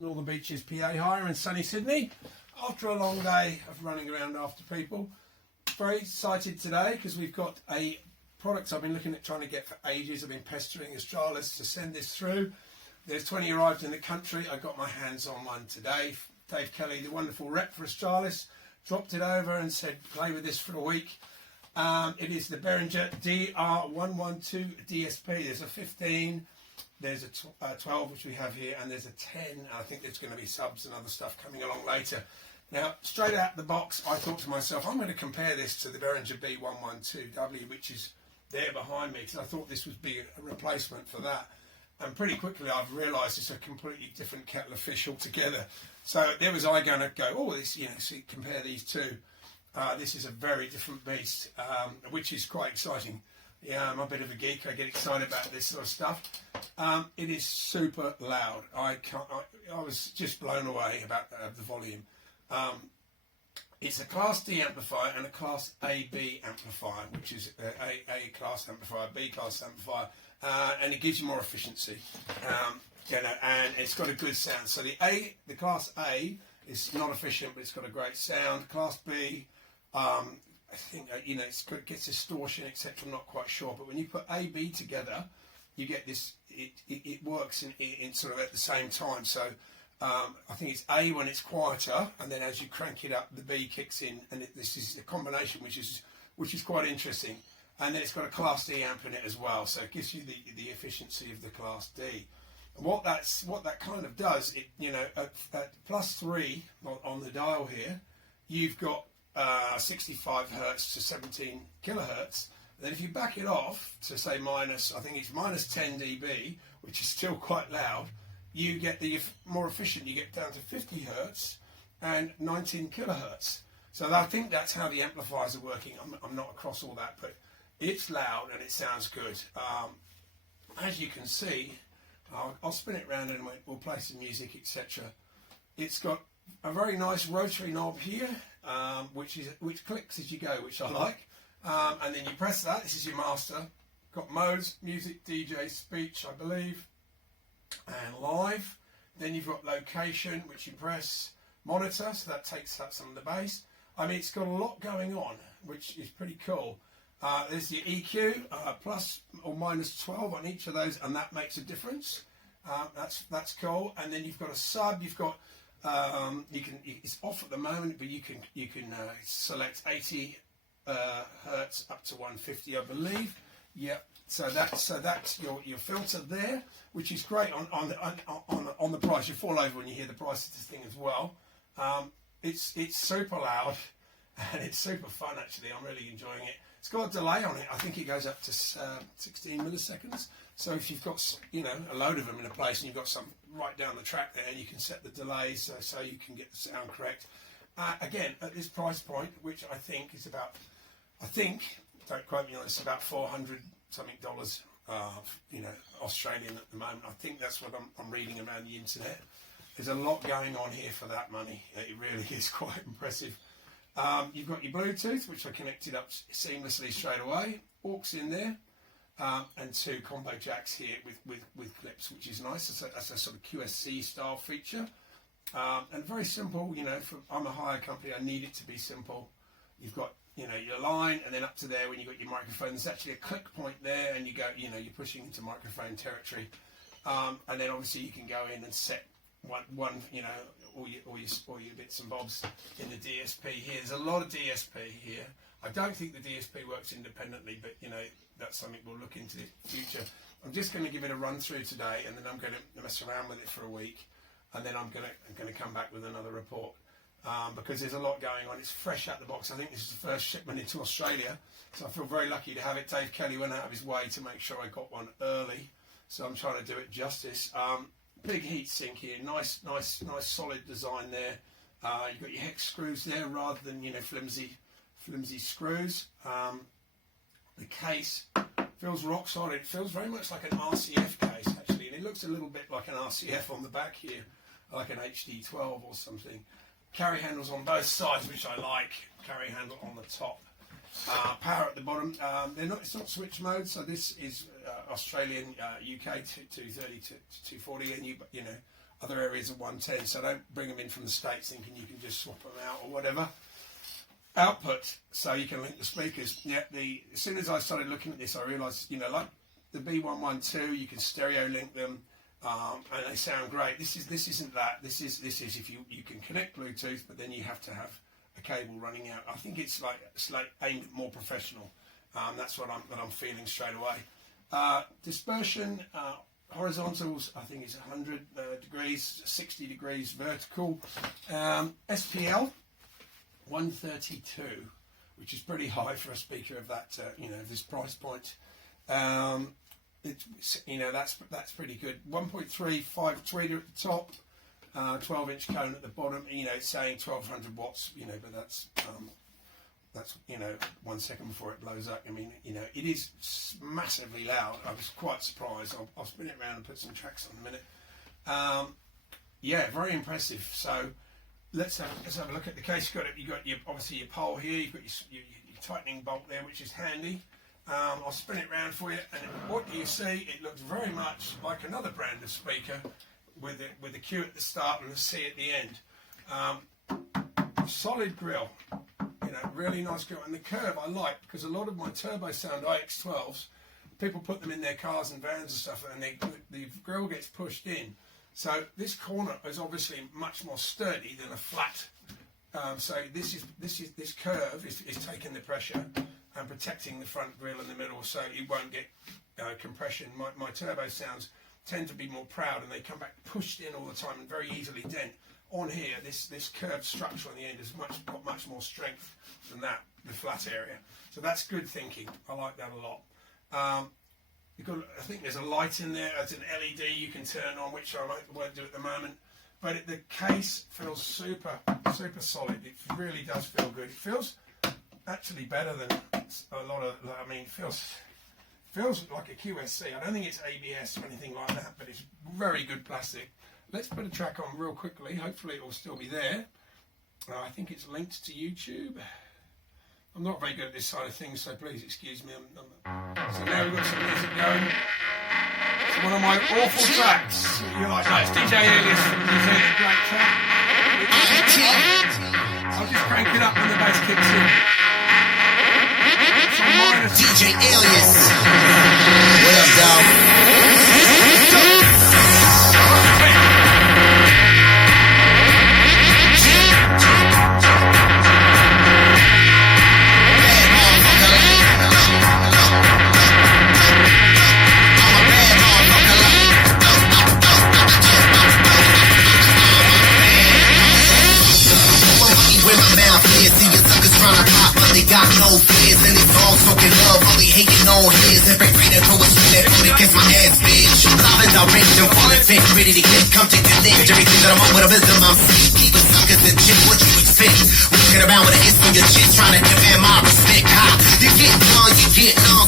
Northern Beaches, PA Hire in sunny Sydney. After a long day of running around after people, very excited today because we've got a product I've been looking at trying to get for ages. I've been pestering Australis to send this through. There's 20 arrived in the country. I got my hands on one today. Dave Kelly, the wonderful rep for Australis, dropped it over and said play with this for a week. It is the Behringer DR112 DSP. There's a 15. There's a 12 which we have here, and there's a 10. I think there's going to be subs and other stuff coming along later. Now, straight out the box, I thought to myself, I'm going to compare this to the Behringer B112W, which is there behind me, because I thought this would be a replacement for that. And pretty quickly, I've realised it's a completely different kettle of fish altogether. So there was I going to go, oh, this, see, compare these two. This is a very different beast, which is quite exciting. Yeah, I'm a bit of a geek. I get excited about this sort of stuff. It is super loud. I was just blown away about the volume. It's a Class D amplifier and a Class AB amplifier, which is A class amplifier, B class amplifier, and it gives you more efficiency. And it's got a good sound. So the Class A is not efficient, but it's got a great sound. Class B, I think it gets distortion, etc. I'm not quite sure, but when you put A B together, you get this. It works in sort of at the same time. So I think it's A when it's quieter, and then as you crank it up, the B kicks in, and this is a combination which is quite interesting. And then it's got a Class D amp in it as well, so it gives you the efficiency of the Class D. And what that kind of does, at +3 on the dial here, you've got 65 hertz to 17 kilohertz. Then if you back it off to say I think it's -10 dB, which is still quite loud, you get the more efficient. You get down to 50 hertz and 19 kilohertz. So I think that's how the amplifiers are working. I'm not across all that, but it's loud and it sounds good. As you can see, I'll spin it around and we'll play some music, etc. It's got a very nice rotary knob here, which clicks as you go, which I like. And then you press that. This is your master. Got modes, music, DJ, speech, I believe, and live. Then you've got location, which you press, monitor, so that takes out some of the bass. I mean, it's got a lot going on, which is pretty cool. There's your EQ, plus or minus 12 on each of those, and that makes a difference. That's cool. And then you've got a sub. You've got it's off at the moment, but you can select 80 hertz up to 150, I believe. Yep. So that's your filter there, which is great on the price. You fall over when you hear the price of this thing as well. It's super loud and it's super fun actually. I'm really enjoying it. It's got a delay on it. I think it goes up to 16 milliseconds. So if you've got a load of them in a place and you've got some right down the track there, you can set the delays so you can get the sound correct. Again, at this price point, which I think is about, don't quote me on this, about $400 something, Australian at the moment. I think that's what I'm reading around the internet. There's a lot going on here for that money. It really is quite impressive. You've got your Bluetooth, which I connected up seamlessly straight away. Aux in there, and two combo jacks here with clips, which is nice. That's a sort of QSC style feature, and very simple. I'm a hire company. I need it to be simple. You've got your line, and then up to there when you've got your microphone, there's actually a click point there, and you go, you're pushing into microphone territory, and then obviously you can go in and set one all your bits and bobs in the DSP here. There's a lot of DSP here. I don't think the DSP works independently, but that's something we'll look into in the future. I'm just going to give it a run through today, and then I'm going to mess around with it for a week, and then I'm going to come back with another report. Because there's a lot going on. It's fresh out the box. I think this is the first shipment into Australia, so I feel very lucky to have it. Dave Kelly went out of his way to make sure I got one early, so I'm trying to do it justice. Big heat sink here, nice solid design there. You've got your hex screws there rather than flimsy screws. The case feels rock solid. It feels very much like an RCF case actually, and it looks a little bit like an RCF on the back here, like an HD12 or something. Carry handles on both sides, which I like. Carry handle on the top. Power at the bottom. It's not switch mode, so this is Australian, UK 230 to 240, and other areas of 110, so don't bring them in from the States thinking you can just swap them out or whatever. Output, so you can link the speakers. Yeah, as soon as I started looking at this, I realised, like the B112, you can stereo link them, and they sound great. This isn't that. This is if you can connect Bluetooth, but then you have to have a cable running out. I think it's like aimed at more professional. That's what I'm feeling straight away. Dispersion, horizontals, I think it's 100 degrees, 60 degrees vertical. SPL, 132, which is pretty high for a speaker of that, this price point. That's pretty good. 1.35 tweeter at the top, 12-inch cone at the bottom. It's saying 1200 watts. But that's 1 second before it blows up. It is massively loud. I was quite surprised. I'll spin it around and put some tracks on in a minute. Very impressive. So let's have a look at the case. You've got obviously your pole here. You've got your tightening bolt there, which is handy. I'll spin it round for you, and what do you see? It looks very much like another brand of speaker with the Q at the start and the C at the end. Solid grille, really nice grille, and the curve I like, because a lot of my Turbo Sound IX12s, people put them in their cars and vans and stuff, and the grille gets pushed in. So this corner is obviously much more sturdy than a flat. So this curve is taking the pressure and protecting the front grille in the middle, so it won't get compression. My Turbo Sounds tend to be more proud, and they come back pushed in all the time and very easily dent. On here, this curved structure on the end has got much more strength than the flat area. So that's good thinking. I like that a lot. I think there's a light in there. It's an LED you can turn on, which I won't do at the moment. But the case feels super solid. It really does feel good. It feels actually better than a lot of. Feels like a QSC. I don't think it's ABS or anything like that, but it's very good plastic. Let's put a track on real quickly. Hopefully it will still be there. I think it's linked to YouTube. I'm not very good at this side of things, so please excuse me. So now we've got some music going. It's one of my awful tracks. You're like, no, it's DJ Alias from New Zealand, great track. I'll just crank it up when the bass kicks in. DJ Alias. What up, dog? They got no fears and it's all soaking love. Only hating on his. Every greater throw a shit that only gets my ass bitch. Live and direct and falling thick. Ready to get, come take the lift. Everything that I'm on with a wisdom I'm sick. Even suckers and shit, what you expect? Walking around with a hiss on your chest, trying to demand my respect. You getting on,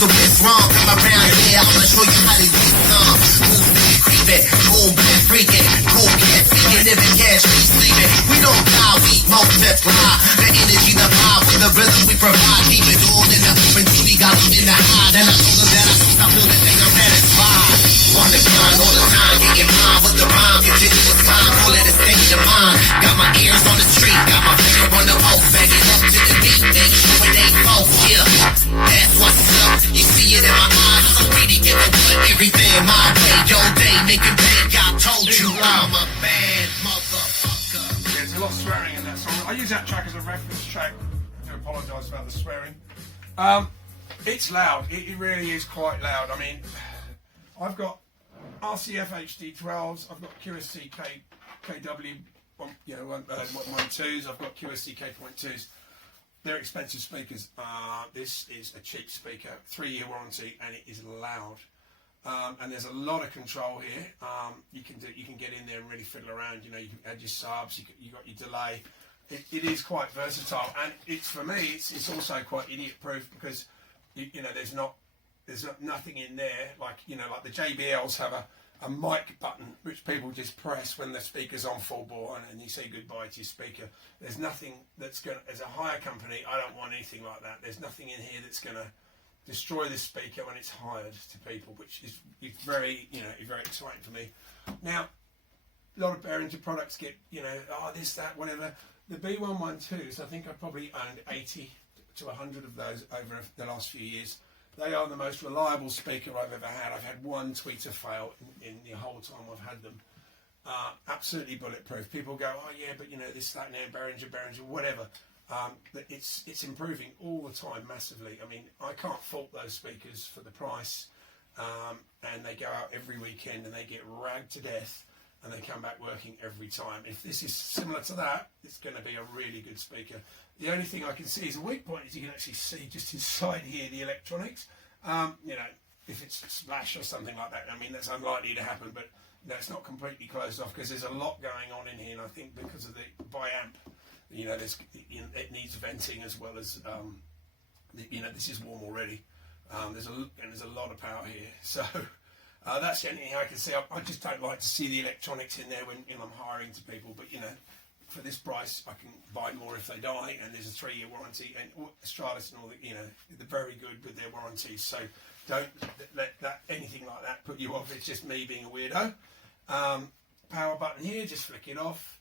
so what's wrong? Come around here, I'm gonna show you how to get some. Who's nigga creeping? Cool black freaking. Cool cat speaking, living cash, we sleeping. We don't die, we multiply. The energy, the power, the rhythm we provide. Keep it all in the open TV, got them in the hide. And I told them that I don't stop doing the thing, I'm satisfied. On the grind all the time, getting mine with the rhyme. Continuous time, call it a state of mind. Got my ears on the street, got my finger on the pulse. Banging up to the beat, make sure it ain't false. Yeah, that's what's up. You see it in my eyes, I'm really giving good everything my way. Your day, making bank, I told you I'm a bad motherfucker. Yeah, there's a lot of swearing in that song. I use that track as a reference track. I do apologise about the swearing. It's loud. It really is quite loud. I mean, I've got RCF HD12s. I've got QSC KW 1.2s. I've got QSC K.2s. They're expensive speakers. This is a cheap speaker, 3-year warranty, and it is loud. And there's a lot of control here. You can get in there and really fiddle around. You can add your subs. You got your delay. It is quite versatile, and for me it's also quite idiot proof, because there's nothing in there like the JBLs have a mic button which people just press when the speaker's on full bore, and you say goodbye to your speaker. There's nothing that's going to, as a hire company, I don't want anything like that. There's nothing in here that's going to destroy this speaker when it's hired to people, which is very very exciting for me. Now, a lot of Behringer products get, you know, oh, this, that, whatever. The B112s, I think I've probably owned 80 to 100 of those over the last few years. They are the most reliable speaker I've ever had. I've had one tweeter fail in the whole time I've had them. Absolutely bulletproof. People go, oh yeah, but you know, this, that, now, Behringer, whatever. But it's improving all the time massively. I mean, I can't fault those speakers for the price. And they go out every weekend and they get ragged to death and they come back working every time. If this is similar to that, it's going to be a really good speaker. The only thing I can see is a weak point is you can actually see just inside here the electronics. You know, if it's splash or something like that, I mean, that's unlikely to happen, but that's not completely closed off because there's a lot going on in here, and I think because of the bi-amp, you know, it needs venting as well as, you know, this is warm already. There's a lot of power here, so that's the only thing I can see. I just don't like to see the electronics in there when I'm hiring to people, but you know, for this price I can buy more if they die, and there's a 3-year warranty, and Australis and all the, you know, they're very good with their warranties, so don't let anything like that put you off. It's just me being a weirdo. Power button here, just flick it off,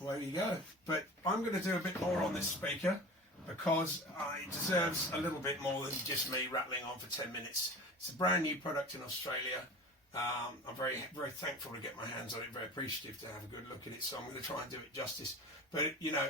away we go. But I'm going to do a bit more on this speaker because it deserves a little bit more than just me rattling on for 10 minutes. It's a brand new product in Australia. I'm very, very thankful to get my hands on it, very appreciative to have a good look at it, so I'm going to try and do it justice. But, you know,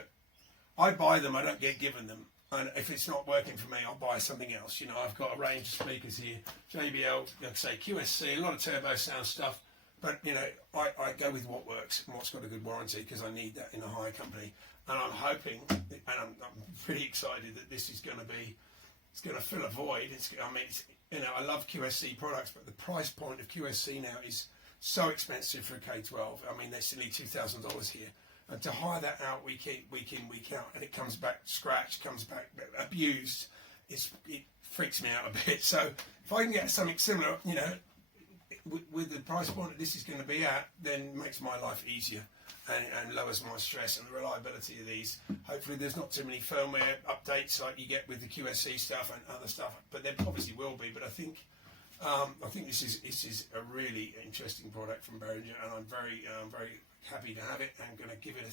I buy them, I don't get given them. And if it's not working for me, I'll buy something else. You know, I've got a range of speakers here, JBL, like I say, QSC, a lot of turbo sound stuff. But, you know, I go with what works and what's got a good warranty because I need that in a hire company. And I'm hoping, and I'm pretty excited that this is going to be, it's going to fill a void. You know, I love QSC products, but the price point of QSC now is so expensive for a K12. I mean, they're nearly $2,000 here. And to hire that out week in, week out, and it comes back scratched, comes back abused, it freaks me out a bit. So if I can get something similar, you know, with the price point that this is going to be at, then it makes my life easier and lowers my stress and the reliability of these. Hopefully there's not too many firmware updates like you get with the QSC stuff and other stuff, but there obviously will be. But I think this is a really interesting product from Behringer, and I'm very happy to have it. I'm going to give it a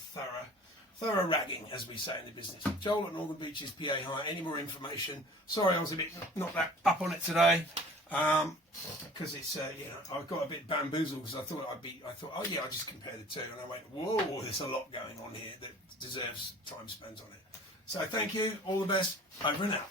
thorough ragging, as we say in the business. Joel at Northern Beaches, PA Hire. Any more information? Sorry, I was a bit not that up on it today. Because it's you know, I got a bit bamboozled because I thought oh yeah, I'll just compare the two, and I went, whoa, there's a lot going on here that deserves time spent on it. So thank you, all the best, over and out.